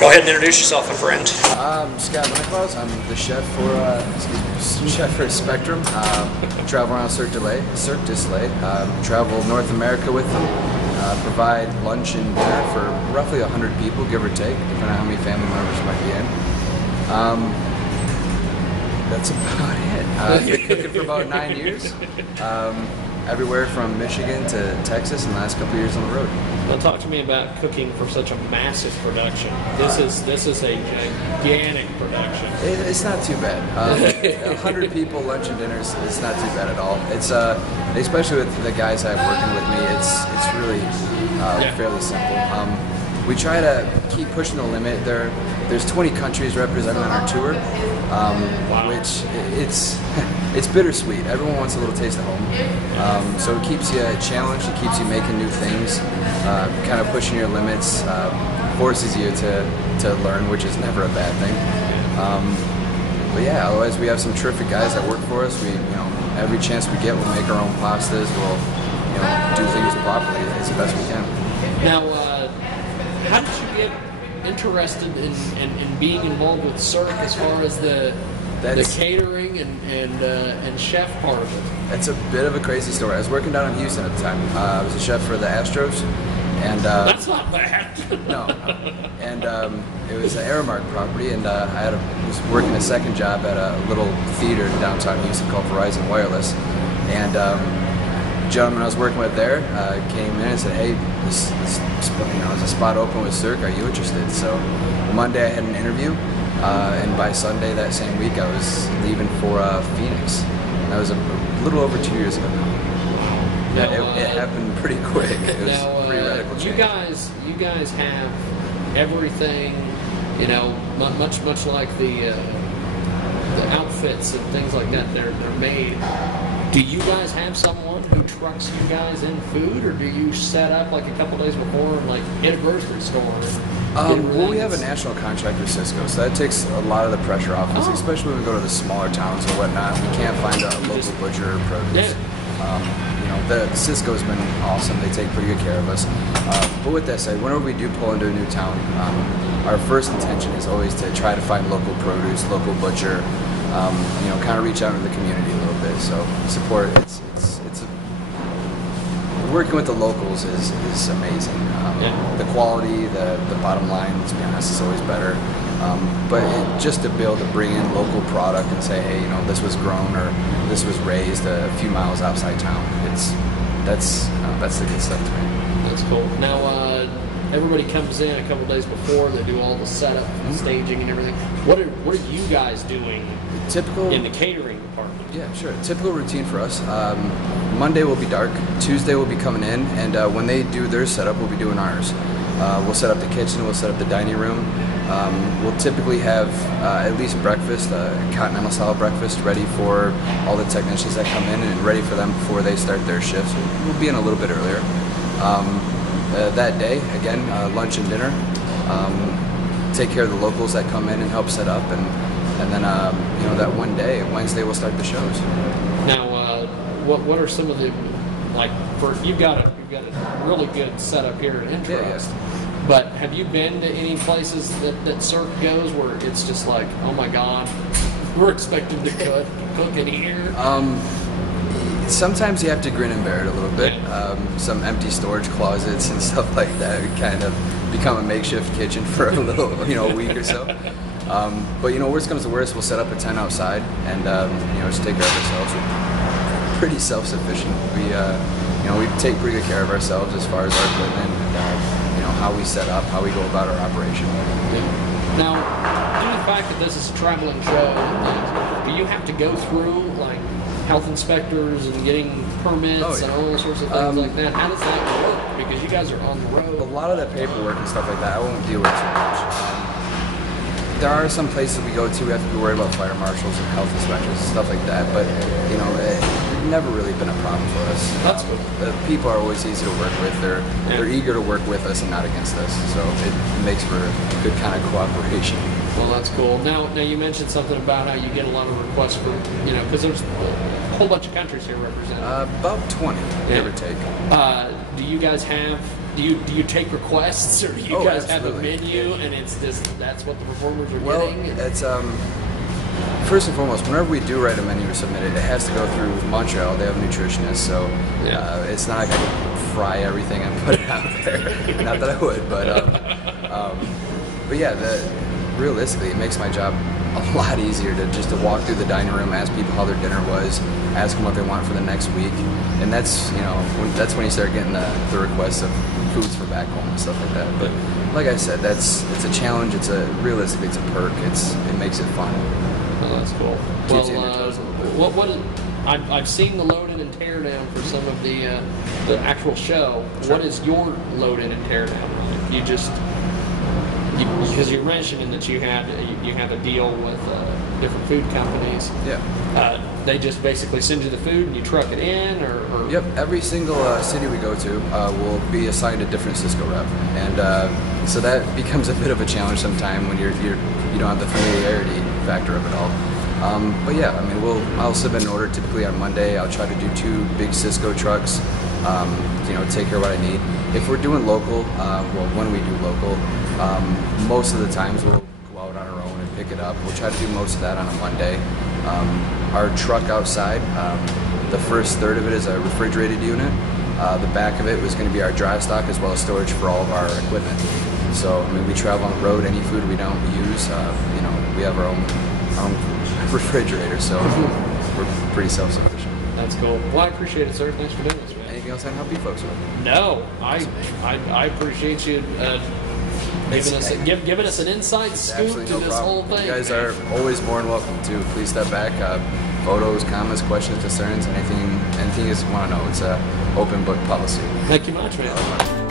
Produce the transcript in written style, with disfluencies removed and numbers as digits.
Go ahead and introduce yourself, my friend. Scott Michaels. I'm the chef for chef for Spectrum. Travel around Cirque du Soleil. Travel North America with them. Provide lunch and dinner for roughly 100 people, give or take, depending on how many family members might be in. That's about it. Been cooking for about 9 years. Everywhere from Michigan to Texas, and the last couple of years on the road. Well, talk to me about cooking for such a massive production. This is a gigantic production. It's not too bad. 100 people, lunch and dinners, it's not too bad at all. It's especially with the guys I have working with me, it's really fairly simple. We try to keep pushing the limit. There's 20 countries represented on our tour, which it's bittersweet. Everyone wants a little taste of home, so it keeps you challenged. It keeps you making new things, kind of pushing your limits, forces you to learn, which is never a bad thing. But yeah, otherwise we have some terrific guys that work for us. We, every chance we get, we'll make our own pastas. We'll, do things properly as the best we can. Now, how did you get interested in being involved with CIRQUE as far as the catering and chef part of it? It's a bit of a crazy story. I was working down in Houston at the time. I was a chef for the Astros, and that's not bad. No, and it was an Aramark property, and I was working a second job at a little theater in downtown Houston called Verizon Wireless, and gentleman I was working with there came in and said, "Hey, there's a spot open with CIRQUE. Are you interested?" So Monday I had an interview, and by Sunday that same week I was leaving for Phoenix. And that was a little over 2 years ago now. Yeah, it happened pretty quick. It was a pretty radical change. You guys have everything, much like the outfits and things like that. They're made. Do you guys have someone who trucks you guys in food, or do you set up like a couple days before and like hit a grocery store? Well, we have a national contract with Cisco, so that takes a lot of the pressure off us, especially when we go to the smaller towns or whatnot. We can't find a local butcher or produce. The Cisco's been awesome. They take pretty good care of us. But with that said, whenever we do pull into a new town, our first intention is always to try to find local produce, local butcher. Kind of reach out into the community a little bit. So support. Working with the locals is amazing. The quality, the bottom line, let's be honest, is always better. But just to be able to bring in local product and say, hey, this was grown or this was raised a few miles outside town. That's the good stuff to me. That's cool. Now, everybody comes in a couple days before. They do all the setup, and staging, and everything. What are you guys doing? Typical in the catering department. Yeah, sure. Typical routine for us. Monday will be dark. Tuesday we'll be coming in, and when they do their setup, we'll be doing ours. We'll set up the kitchen. We'll set up the dining room. We'll typically have at least breakfast, a continental style breakfast, ready for all the technicians that come in and ready for them before they start their shifts. We'll be in a little bit earlier. That day, again, lunch and dinner. Take care of the locals that come in and help set up, and then that one day, Wednesday, we'll start the shows. Now, what are some of the you've got a really good setup here at Interest. Yeah. But have you been to any places that CIRQUE goes where it's just like, oh my God, we're expected to cook in here? Sometimes you have to grin and bear it a little bit. Some empty storage closets and stuff like that kind of become a makeshift kitchen for a little, week or so. But worst comes to worst, we'll set up a tent outside and just take care of ourselves. We're pretty self-sufficient. We take pretty good care of ourselves as far as our equipment and how we set up, how we go about our operation. Yeah. Now, due to the fact that this is a traveling show, do you have to go through health inspectors and getting permits and all sorts of things like that? How does that work? Because you guys are on the road. A lot of the paperwork and stuff like that, I won't deal with too much. There are some places we go to, we have to be worried about fire marshals and health inspectors and stuff like that, but it's never really been a problem for us. That's good. The people are always easy to work with. They're eager to work with us and not against us, so it makes for a good kind of cooperation. Well, that's cool. Now you mentioned something about how you get a lot of requests for, because there's a whole bunch of countries here represented. About 20, give or take. Do you guys have do you take requests, or do you guys absolutely. have a menu and it's just that's what the performers are Well, getting? it's first and foremost, whenever we do write a menu or submit it, it has to go through Montreal. They have nutritionists, so it's not like I can fry everything and put it out there. Not that I would, but yeah, realistically, it makes my job a lot easier to walk through the dining room, ask people how their dinner was, ask them what they want for the next week, and that's that's when you start getting the requests of foods for back home and stuff like that. But like I said, it's a challenge. Realistically, it's a perk. It makes it fun. Oh, that's cool. Keeps you on your toes a little bit. I've seen the load in and tear down for some of the actual show. Sure. What is your load in and tear down like? Because you're mentioning that you had a deal with different food companies. Yeah. They just basically send you the food and you truck it in, or Yep. Every single city we go to will be assigned a different Cisco rep, and so that becomes a bit of a challenge sometime when you don't have the familiarity factor of it all. But yeah, I mean, I'll submit an order typically on Monday. I'll try to do 2 big Cisco trucks, take care of what I need. If we're doing local, when we do local, most of the times we'll go out on our own and pick it up. We'll try to do most of that on a Monday. Our truck outside, the first third of it is a refrigerated unit. The back of it was going to be our dry stock as well as storage for all of our equipment. So, I mean, we travel on the road. Any food we don't use, we have our own refrigerator, so we're pretty self-sufficient. That's cool. Well, I appreciate it, sir. Thanks for doing this, man. Anything else I can help you folks with? No, I appreciate you giving us an inside scoop to this whole thing. You guys are always more than welcome to. Please step back. Photos, comments, questions, concerns, anything you just want to know. It's an open book policy. Thank you much, man.